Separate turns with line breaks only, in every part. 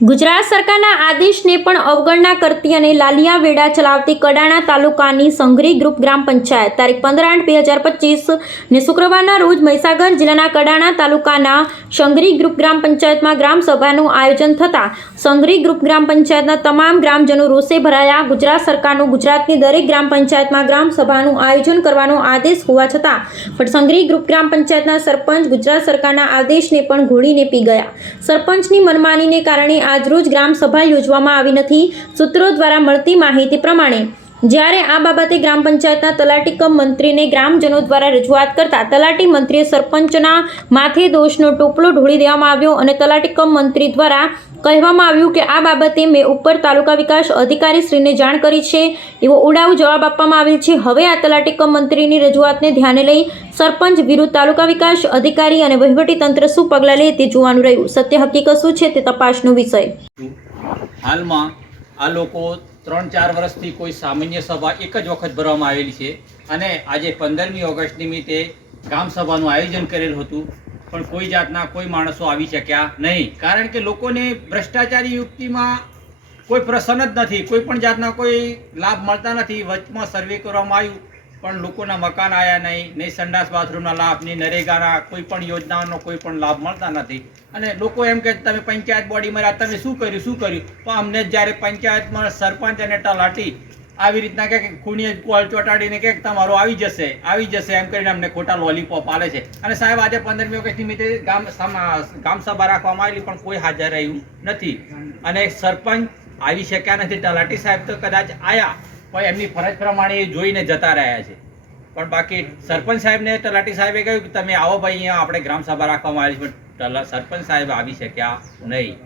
ગુજરાત સરકારના આદેશને પણ અવગણના કરતી અને લાલિયા વેડા ચલાવતી કડાણા તાલુકાની સંઘરી ગ્રુપ ગ્રામ પંચાયત તારીખ પંદર આઠ બે હજાર પચીસ ને શુક્રવારના રોજ મહીસાગર જિલ્લાના કડાણા તાલુકાના સંઘરી ગ્રુપ ગ્રામ પંચાયતમાં ગ્રામ સભાનું આયોજન થતાં સંઘરી ગ્રુપ ગ્રામ પંચાયતના તમામ ગ્રામજનો રોષે ભરાયા. ગુજરાત સરકારનું ગુજરાતની દરેક ગ્રામ પંચાયતમાં ગ્રામ સભાનું આયોજન કરવાનો આદેશ હોવા છતાં પણ સંઘરી ગ્રુપ ગ્રામ પંચાયતના સરપંચ ગુજરાત સરકારના આદેશને પણ ઘોડીને પી ગયા. સરપંચની મનમાનીને કારણે આજરોજ ગ્રામ સભા યોજવામાં આવી નથી. સૂત્રો દ્વારા મળતી માહિતી પ્રમાણે, જ્યારે આ બાબતે ગ્રામ પંચાયતના તલાટી કમ મંત્રીને ગ્રામજનો દ્વારા રજૂઆત કરતા તલાટી મંત્રીએ સરપંચના માથે દોષનો ટોપલો ઢોળી દેવામાં આવ્યો અને તલાટી કમ મંત્રી દ્વારા કહેવામાં આવ્યું કે આ બાબતે મેં ઉપર તાલુકા વિકાસ અધિકારી શ્રીને જાણ કરી છે. એવો ઉડાવ જવાબ આપવામાં આવેલ છે. હવે આ તલાટી મંત્રીની રજૂઆતને ધ્યાને લઈ સરપંચ વિરુદ્ધ તાલુકા વિકાસ અધિકારી અને વહીવટી તંત્ર શું પગલાં લે તે જોવાનું રહ્યું. સત્ય હકીકત શું છે તે તપાસનો વિષય.
હાલમાં આ લોકો ત્રણ ચાર વર્ષથી કોઈ સામાન્ય સભા એક જ વખત ભરવામાં આવેલી છે અને આજે પંદરમી ઓગસ્ટ નિમિત્તે ગ્રામ સભાનું આયોજન કરેલું હતું. પણ કોઈ જાતના કોઈ માણસો આવી શક્યા નહીં. કારણ કે લોકોને ભ્રષ્ટાચારી યુક્તિમાં કોઈ પ્રસન્ન જ નથી. કોઈ પણ જાતના કોઈ લાભ મળતા નથી. વચમાં સર્વે કરવામાં આવ્યું, પણ લોકોના મકાન આવ્યા નહીં નહીં સંડાસ બાથરૂમના લાભ, નહીં નરેગાના કોઈ પણ યોજનાઓનો કોઈ પણ લાભ મળતા નથી. અને લોકો એમ કે તમે પંચાયત બોડીમાં તમે શું કર્યું શું કર્યું? પણ અમને જ્યારે પંચાયતમાં સરપંચ અને તલાટી આવી રીતના કે ખૂણીએ કોલ ચોટાડીને કે તમારો આવી જશે આવી જશે એમ કરીને અમને ખોટા લોલીપોપ આલે છે. અને સાહેબ, આજે પંદરમી ઓગસ્ટ નિમિત્તે ગામ ગામ સભા રાખવામાં આવેલી, પણ કોઈ હાજર રહ્યું નથી. અને સરપંચ આવી શક્યા નથી. તલાટી સાહેબ તો કદાચ આયા, પણ એમની ફરજ પ્રમાણે એ જોઈને જતા રહ્યા છે. પણ બાકી સરપંચ સાહેબને, તલાટી સાહેબે કહ્યું કે તમે આવો ભાઈ, અહીંયા આપણે ગ્રામ સભા રાખવામાં આવી પણ સરપંચ સાહેબ આવી શક્યા નહીં.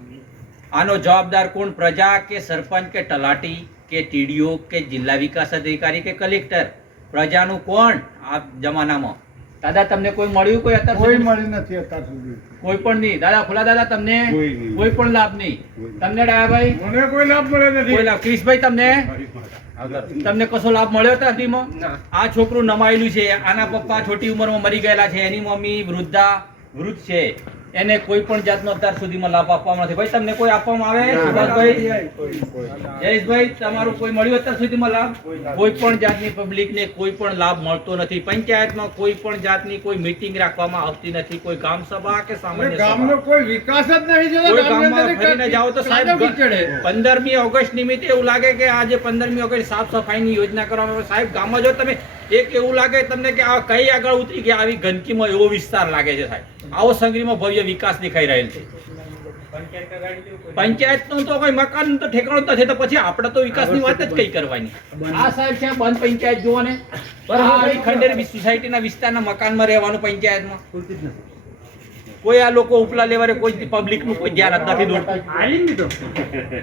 આનો જવાબદાર કોણ? પ્રજા કે સરપંચ કે તલાટી? કે ટીડીઓ કે જિલ્લા વિકાસ અધિકારી કે કલેક્ટર પ્રજાનું કોણ આ જમાનામાં? દાદા તમને કોઈ મળ્યું કોઈ અત્યાર
કોઈ
સુધી?
મળી નથી અત્યાર સુધી.
કોઈ પણ નહીં. દાદા ખુલા દાદા તમને
કોઈ
પણ લાભ નહીં. તમને ડાયાભાઈ?
મને કોઈ લાભ મળે નથી.
કોઈ લાભ? ક્રિશભાઈ તમને? તમને કશો લાભ મળ્યો હતો હદીમાં આ છોકરું નમાયેલું છે. આના પપ્પા છોટી ઉંમરમાં મરી ગયેલા છે. એની મમ્મી વૃદ્ધા વૃદ્ધ છે. એને કોઈ પણ જાતનો અત્યાર સુધીમાં લાભ આપવામાં નથી. ભાઈ તમને કોઈ આપવામાં આવે? સુભાષભાઈ. જયેશભાઈ તમારું કોઈ મળ્યું અત્યાર સુધીમાં લાભ? કોઈ પણ જાતની પબ્લિકને કોઈ પણ લાભ મળતો નથી. પંચાયતમાં કોઈ પણ જાતની કોઈ મીટિંગ રાખવામાં આવતી નથી. કોઈ ગામ સભા કે સામાન્ય
ગામનો કોઈ વિકાસ જ નથી
કોઈ ગામમાં ફરીને જાઓ તો સાહેબ. પંદરમી ઓગસ્ટ નિમિત્તે એવું લાગે કે આજે પંદરમી ઓગસ્ટ સાફ સફાઈની યોજના કરવામાં આવે. સાહેબ ગામમાં જો તમે એક એવું લાગે તમને કે આ કઈ આગળ ઉતરી ગયા આવી ગંદકીમાં એવો વિસ્તાર લાગે છે સાહેબ. આવો સંગ્રીમાં ભવ્ય વિકાસ દેખાઈ રહેલ છે. પંચાયતનું તો કોઈ મકાન તો ઠેકાણું નથી તો પછી આપણે તો વિકાસની વાત જ કઈ કરવાની? આ સાહેબ છે બંધ પંચાયત જુઓ ને. બરાબર ખંડેર સોસાયટીના વિસ્તારના મકાનમાં રહેવાનું પંચાયતમાં. કોઈ આ લોકો ઉપલા લેવલે કોઈ પબ્લિકનું કોઈ ધ્યાન નથી દોરતું